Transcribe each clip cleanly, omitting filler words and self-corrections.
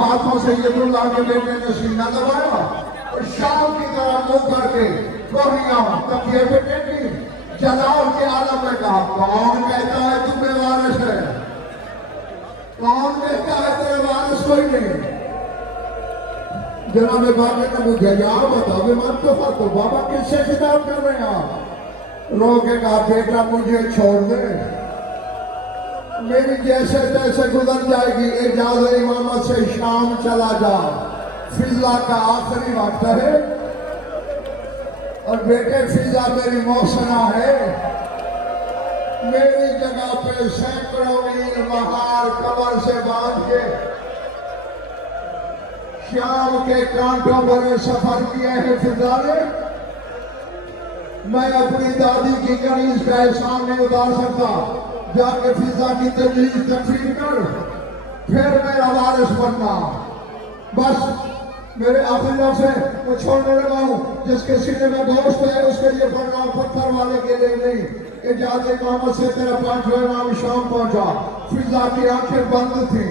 हाथों से यदुल्लाह के बेटे ने सीना दबाया और शाम की तरह मुंह करके गोलियां तकिए पे टेकी। जलाल के आलम में कहा, कौन कहता है तू बेवारिस है? कौन कहता है तेरे वारिस कोई नहीं? जनाब बाबा ने मुझे यार बताओ मत तो फतो बाबा किससे खिताब कर रहे हैं आप? रो के कहा, बेटा मुझे छोड़ दे, मेरी जैसे तैसे गुजर जाएगी। इजाज़त इमामत से शाम चला जा, फिजा का आखिरी वक्त है और बेटे फिजा मेरी मौसना है। मेरी जगह पे सैकड़ों मील महार कमर से बांध के शाम के कांटों भरे सफर किए हैं फिजा ने। मैं अपनी दादी की कनीज का एहसान नहीं उतार सकता। जाके फिजा की तजवीज तकफीर कर, फिर मेरा वारिस बनना। बस मेरे आखिरी लफ्ज़ है, मैं छोड़ने लगा हूँ। जिसके सीने में दोस्त है उसके लिए पढ़ना, पत्थर वाले के लिए नहीं। इजाज़त इमामत से तेरा 5वें इमाम शाम पहुंचा। फिजा की आंखें बंद थी।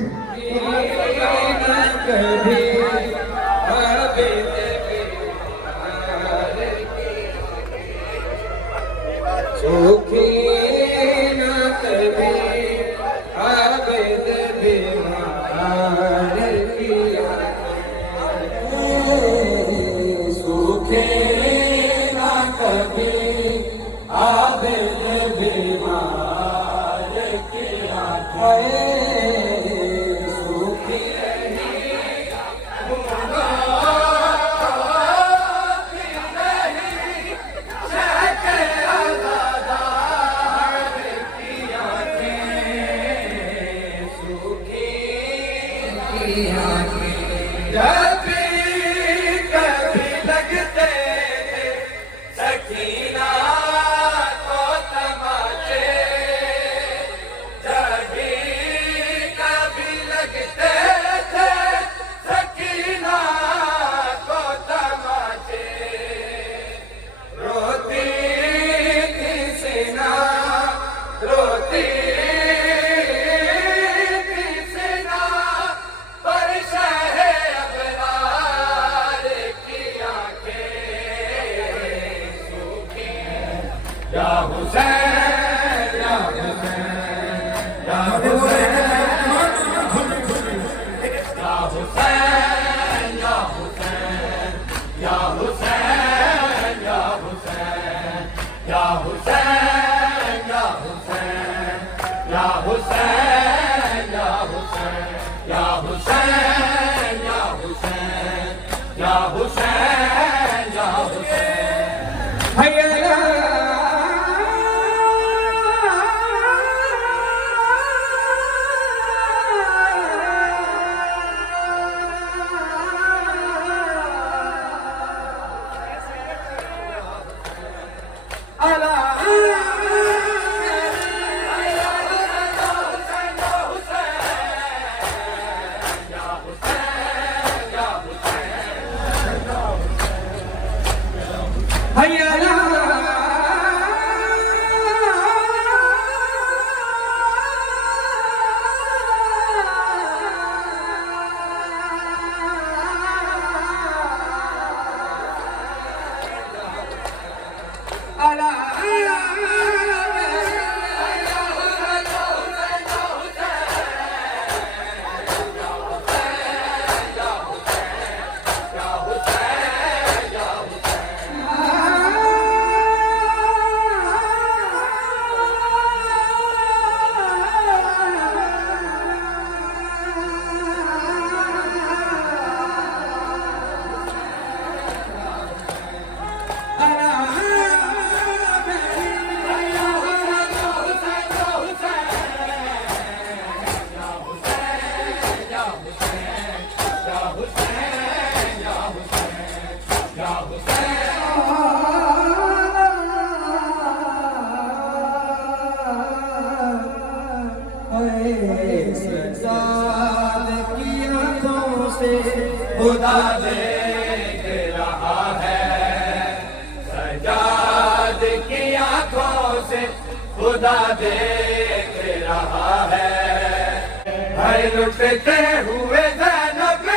खुदा देख रहा है, सजाद की आंखों से खुदा देख रहा है। हर लुटते हुए ज़ैनब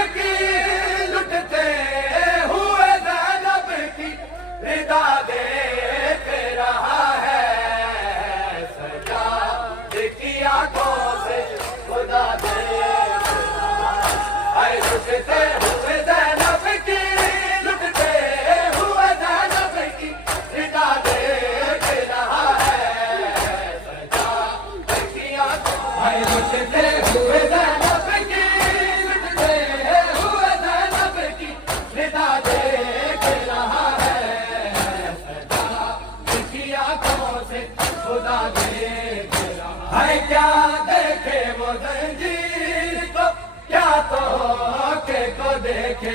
खुदा देख रहा है लुटते हुए ज़ैनब की लुटते हुए ज़ैनब की रिदा देख रहा है सजा की आंखों है लुटते हुए ज़ैनब की लुटते हुए ज़ैनब की रिदा देख रहा है सजा की आंखों से खुदा देख रहा है क्या देखे वो जंजीर को क्या तो को देखे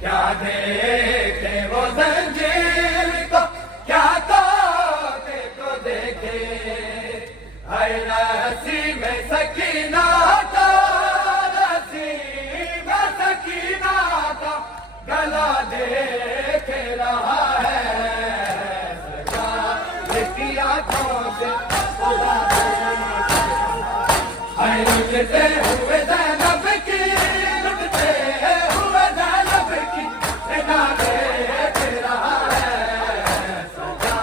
क्या देखे वो जंजीर को क्या तो को देखे है रस्सी में सकीना का रस्सी में सकीना का गला देख रहा है सजा इसकी आंखों से खुदा है लुटते हुए ज़ैनब की लुटते हुए ज़ैनब की रिदा देख रहा है सजा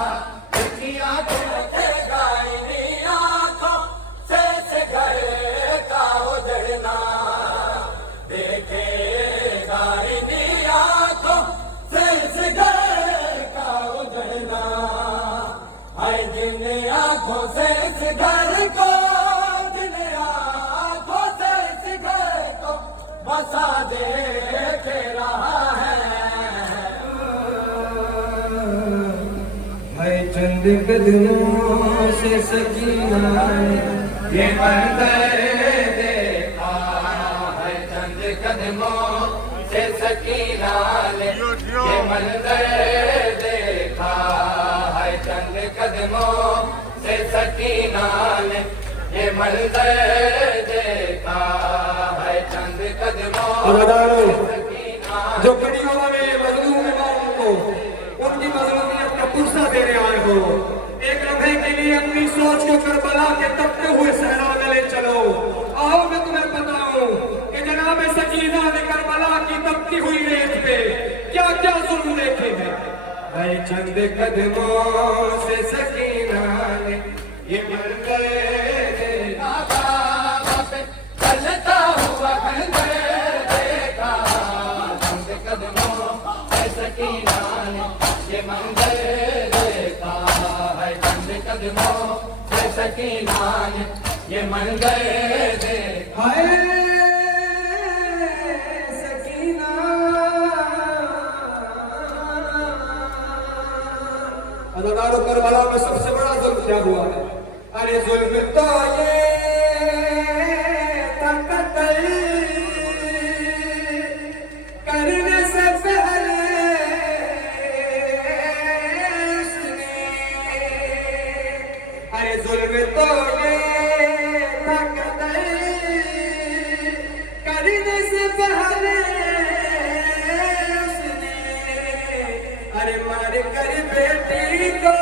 इसकी आंखों से गायनी आंखों से घर का उजड़ना देखे गायनी आंखों से घर का उजड़ना है जिन आंखों से इस घर को बसा देख रहा है चंद कदमों से सकीना ये मंजर देखा है चंद कदमों से सकीना ने ये मंजर देखा है चंद कदमों से सकीना ने ये मंजर देखा है चंद कदमों जो कड़ी हवा में मजलूम इमामों को उनकी मजलूमियत का पुरसा देने आए हो एक लम्हे के लिए अपनी सोच को करबला के तपते हुए सहरा में ले चलो आओ मैं तुम्हें बताऊं कि जनाब सकीना ने करबला की तपती हुई रेत पे क्या क्या जुल्म देखे हैं है चंद कदमों से सकीना ने ये मंजर देखा चलता हुआ खंजर देखा चंद कदमों से सकीना ने ये मंजर देखा है चंद कदमों से सकीना ने ये मंजर देखा हाय सकीना अदादारो करबला में सबसे बड़ा जुल्म क्या हुआ है अरे जुल्म तो ये करने से पहले अरे जुल्म तो ये करने से पहले अरे मार कर बेटी को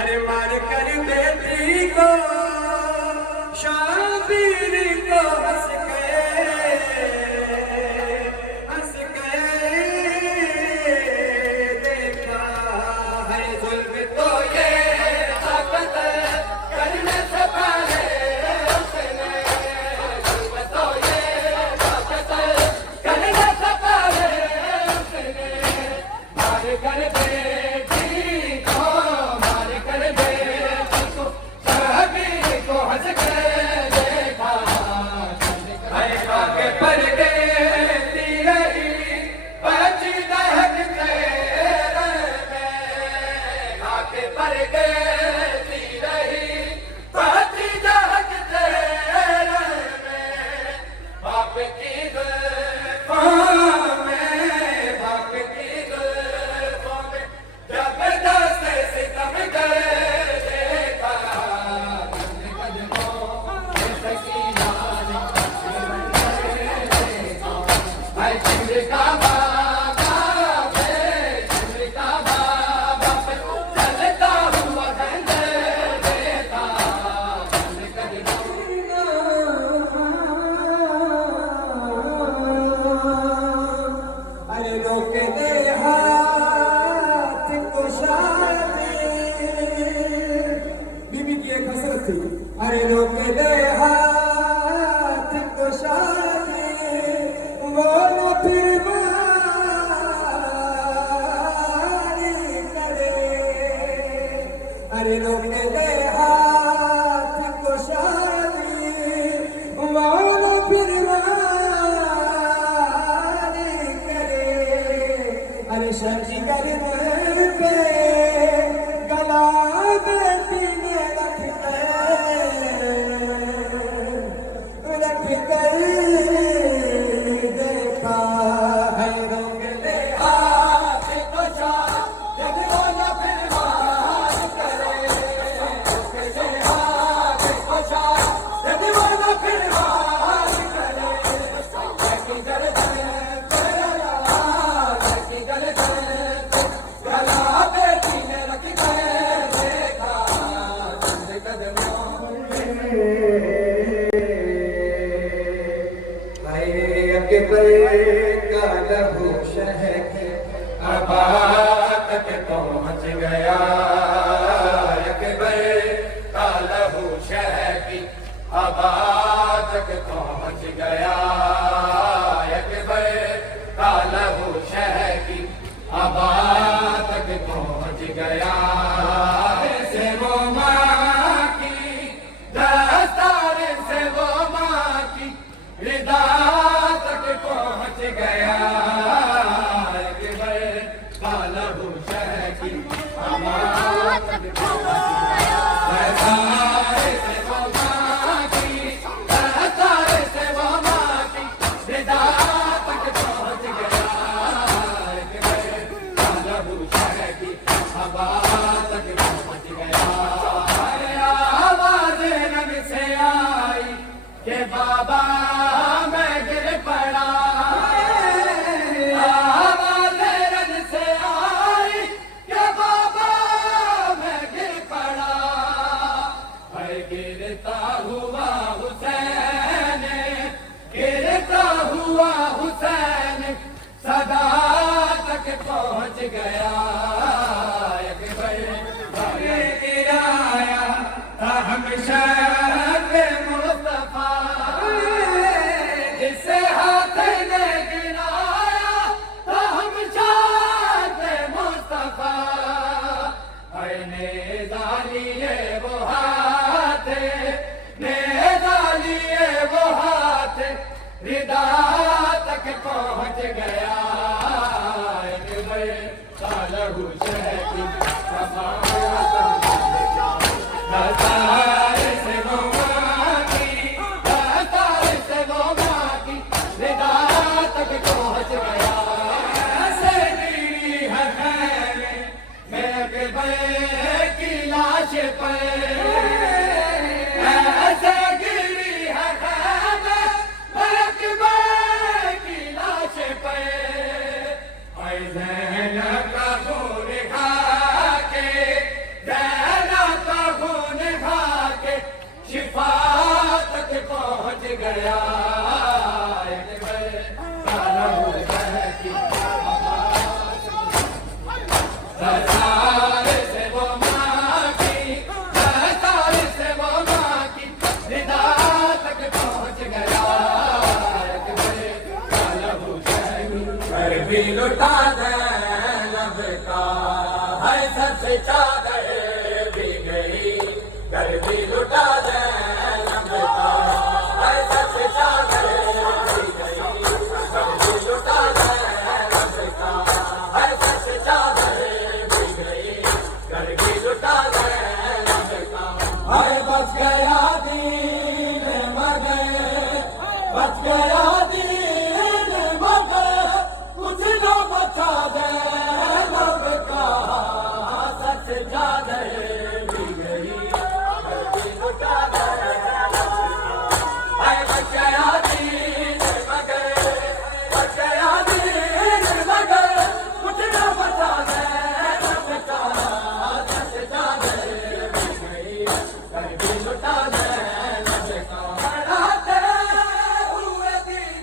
अरे मार कर बेटी को शाबीर को हंस गए देखा है जुल्म तो ये ताकत करने से पहले उसने जुल्म तो ये ताकत करने से पहले उसने मार कर बेटी को मार कर बेटी को शाबीर को हंस के देखा चंद थी। अरे रोक ले हाथ को शादी वो न फिर मारी करे। अरे रोक ले हाथ को शादी वो न फिर मारी करे। अरे शादी करने पे गला बेटी ने रख कर देखा है। रोक ले हाथ को शादी वो न फिर मारी करे। रोक ले हाथ को शादी वो न फिर मारी करे। की गर्दन की गर्दन गला बेटी ने रख कर देखा चंद कदमों अकबर का लहू शहक अबा तक पहुँच गया। अकबर का लहू शहक अबा तक पहुँच गया। अकबर का लहू शहक अबा तक पहुँच गया। से वो माँ की दस्तार से वो माँ की रिदा तक पहुँच गया। अकबर का लहू शहक अबा तक पहुँच गया। दस्तार से वो माँ की दस्तार से वो माँ की रिदा तक पहुँच गया। हवा तक पहुँच गया। आवाज रंग से आई के बाबा मैं गिर पड़ा। आवाज रंग से आई के बाबा मैं गिर पड़ा। है गिरता हुआ हुसैन गिरता हुआ हुसैन सदा तक पहुँच गया। हम शब मुस्तफा जिसे हाथ ने गिराया तो हम शब मुस्तफा। नेज़ा लिए वो हाथ नेज़ा लिए वो हाथ रिदा तक पहुँच गया। लहू शहक दस्तार से वो माँ की दस्तार से वो माँ की रिदा तक पहुँच गया। ऐसे गिरी है खैमे में अकबर की लाश पर। ऐसे गिरी है खैमे में अकबर की लाश पर। ज़ैनब का खून खा के ज़ैनब का खून खा के शिफा तक पहुँच गया। दस्तार से वो माँ की दस्तार से वो माँ की रिदा तक पहुँच गया। घर भी लुटा ज़ैनब का है सच चादर भी गई। घर भी लुटा ज़ैनब का है सच चादर भी गई। घर भी लुटा ज़ैनब का है सच चादर भी गई। घर भी लुटा ज़ैनब का है बच गया दीन मगर बच गया दीन मगर कुछ न बचा ज़ैनब का सच चादर भी गई। लुटा ज़ैनब है बच गया दीन मगर बच गया दीन मगर कुछ न बचा ज़ैनब का सच चादर भी गई। लुटा ज़ैनब का बढ़ाते हुए दीन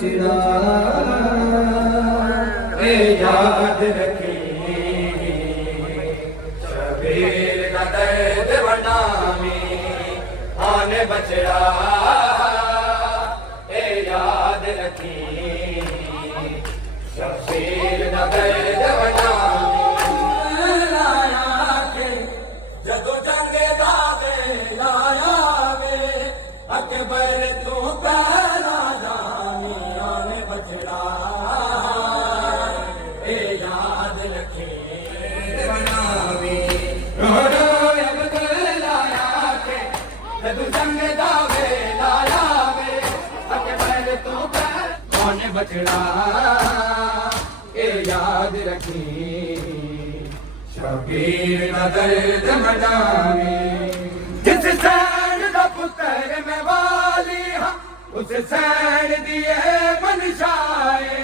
बचड़ा ए याद रखी शबीर का दर्द बनामी आने बचड़ा ए याद रखी शबीर का दर्द बनामी लाया के जदों जंगे दावे लाया वे अकबर तू पहला जानी आने बचड़ा ए याद रखे बनावी रो अकबर लाया के जदों जंगे दावे लाया वे अकबर तू पहला आने बचड़ा ए याद रखी शबीर का दर्द मनावी जिस सैन दा पुत्र मैं वाली हाँ उस सैन दिए मनशाए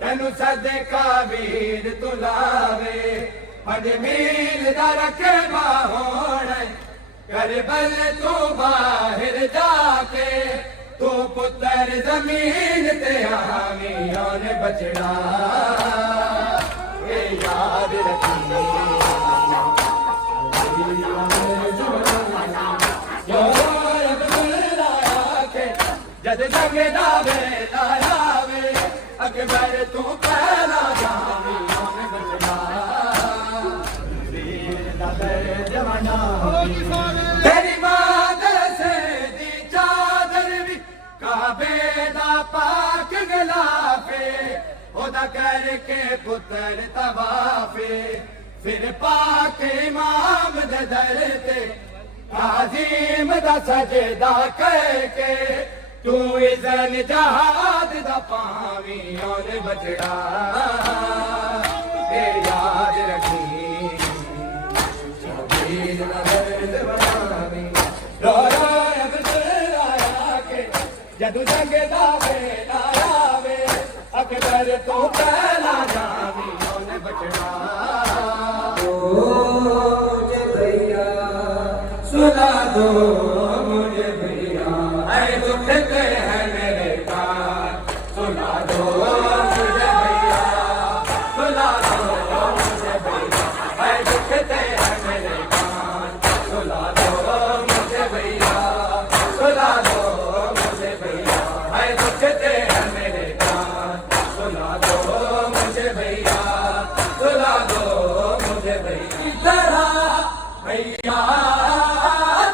तेनु सदका वीर तुलावे हद मील दा रखे बाहोण करबल तू बाहर जाके तू पुत्र जमीन ते आवी आन बचड़ा ए याद रखी जद जंगे दावे लाया वे अकबर तू पहला जावी आन बचड़ा वीर दा दर्द मनावी तेरी मादर से दी चादर भी काबे दा पाक गलाफे ओदा करके पुत्र तवाफे फिर पाक इमाम दे दर ते आजीम दा सजदा करके तू इज़न जहाद दा पावी और बचड़ा ए याद रखी शबीर दा दर्द बनावी रो अकबर आया के जदू जंगे दावे लाया वे अकबर तू पहला जावी और बचड़ा मुझे भैया सुना दो मुझे भैया ऐ दुखते हैं मेरे कान सुना दो मुझे भैया सुना दो मुझे भैया ऐ दुखते हैं मेरे कान सुना दो मुझे भैया सुना दो मुझे भैया ऐ दुखते हैं मेरे कान सुना दो मुझे भैया सुना दो मुझे भैया भैया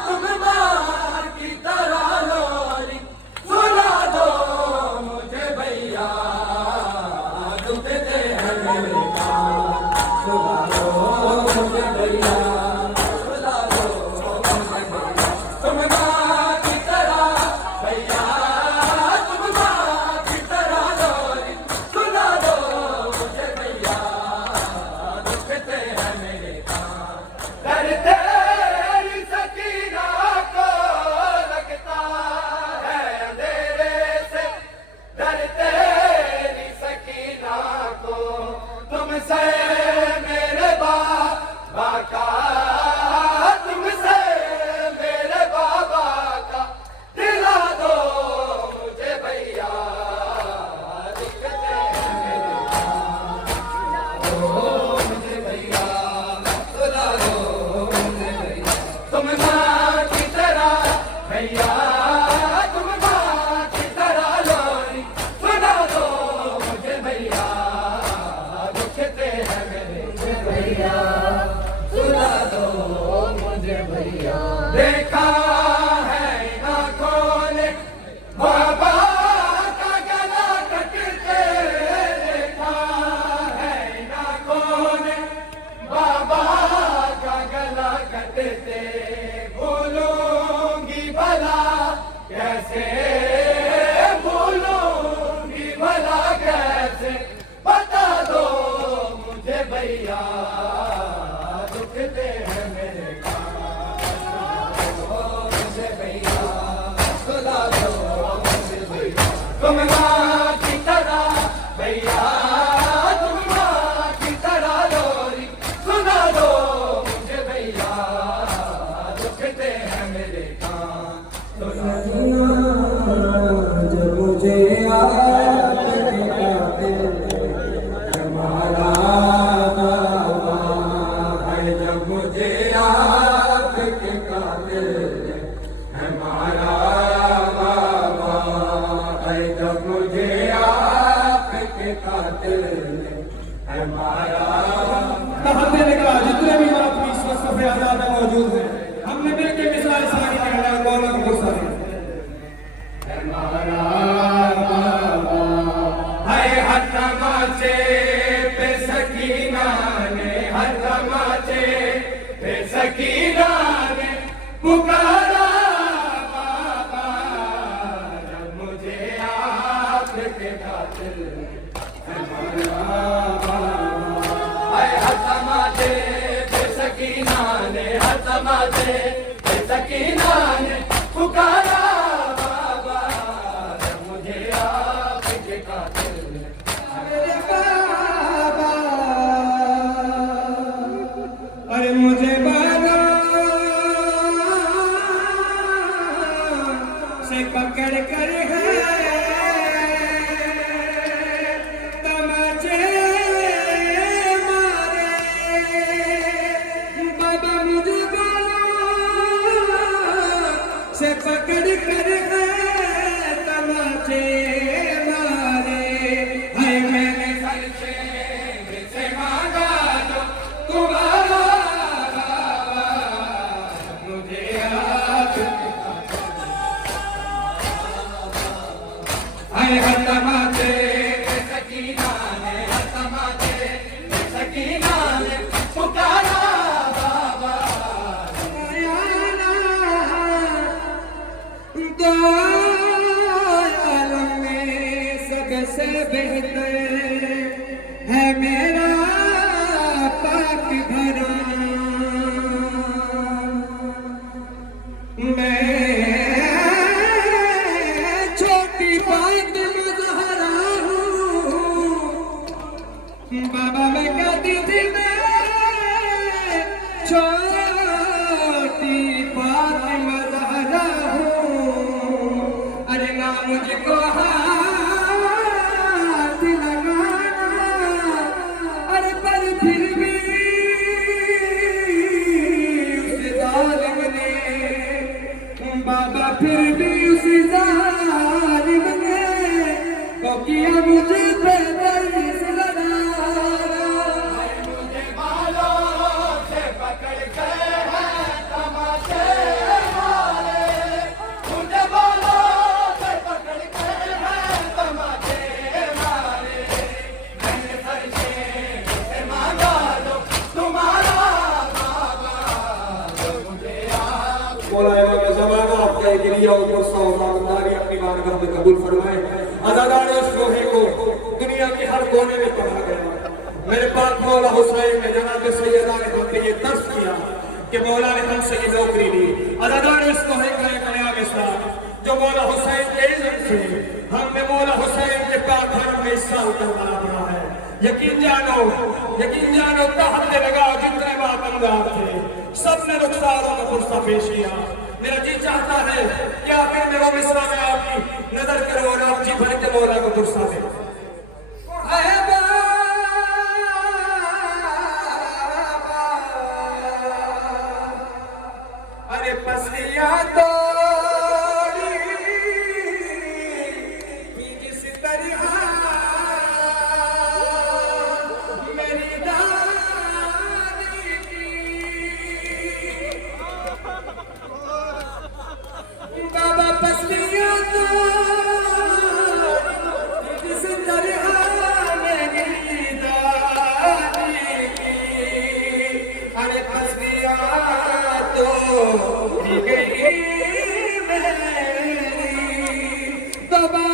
तुम मार की तरह लोरी सुना दो मुझे भैया दुखते हैं मेरे कान सुना दो मुझे भैया सुना दो मुझे भैया तुम मार की तरह भैया तुम मार की तरह लोरी सुना दो मुझे भैया दुखते हैं मेरे कान करते सकीना को लगता है अंधेरे से डरते सकीना को तुमसे मेरे बाबा का तुमसे मेरे बाबा का दिला दो मुझे भैया दिक्कतें हैं मेरे ओ मुझे भैया सुना दो मुझे भैया तुम माँ की तरह भैया तुम माँ की तरह लोरी सुना दो मुझे भैया दुखते हैं मेरे भैया सुना दो मुझे भैया देखा है आँखों ने बाबा का गला कटते देखा है आँखों ने बाबा का गला कटते भूलूंगी भला कैसे भूलूंगी भला कैसे बता दो मुझे भैया दुखते हैं मेरे कान दिल हमारा। हमने निकला जितने भी बाप इस वक्त सफे आजाद में मौजूद हैं, हमने मिलकर मिसाल सारी कहना मौला को गुस्सा है हतमाचे पे सकीना ने, हतमाचे पे सकीना ने पुकारा बाबा, जब मुझे आपके कातिल है हतमाचे पे सकीना ने, हतमाचे पे सकीना ने पुकारा बाबा, जब मुझे आपके कातिल अरे मुझे बाबा से पकड़ कर है तमाचे मारे, बाबा मुझे बाबा से पकड़ कर है तमाचे मारे। है मैंने से मांगा जो तुम्हारा मुझे याद है हतमाचे सकीना ने, हतमाचे सकीना ने पुकारा बाबा, आलम में सबसे बेहतर है मेरा पाक घराना। मैं छोटी बात मुजहरा हूँ बाबा, मैं कहती थी मैं छोटी बात मुजहरा हूँ। अरे ना मुझको हाथ लगाना, अरे पर फिर भी उस जालिम ने बाबा, फिर भी उस जालिम ने तो किया मुझे बेबस लगाना। मुझे बालों से पकड़ के है तमाचे मारे, मुझे बालों से पकड़ के है तमाचे मारे, मैंने सर से मांगा लो तुम्हारा बाबा, जो मुझे आप मौला इमाम ज़माना आपका ये गिरिया ऊपर सौदागरी अपनी बारगाह में कबूल फरमाए। आज़ादार इस लोहे को दुनिया के हर कोने में पढ़ा गया। मेरे पास मौला हुसैन ने जनाब सैयदा ने हमसे ये दर्ज किया कि मौला ने हमसे ये नौकरी ली। आज़ादार इस लोहे का एक नया मिसाल जो मौला हुसैन के इज़्ज़त से हमने मौला हुसैन के पाक धर्म में हिस्सा उतरवाना पड़ा है। यकीन जानो तहत लगा जितने मातमदार थे सबने रुखसारों का पुरसा पेश किया। मेरा जी चाहता है कि आखिर में वो मिसरा में आपकी नजर करो और आप जी भर के मौला को पुरसा दे। अरे पसलियां तोड़ी जिस तरह मेरी दादी की, बाबा पसलियां तोड़ी जिस तरह मेरी दादी की, अरे पसलियां तो गई मेरी बाबा,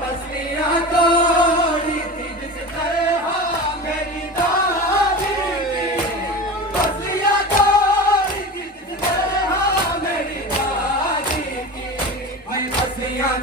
पसलियां तोड़ी थी जिस तरह मेरी दादी की, पसलियां तोड़ी थी जिस तरह मेरी दादी की, पसलियां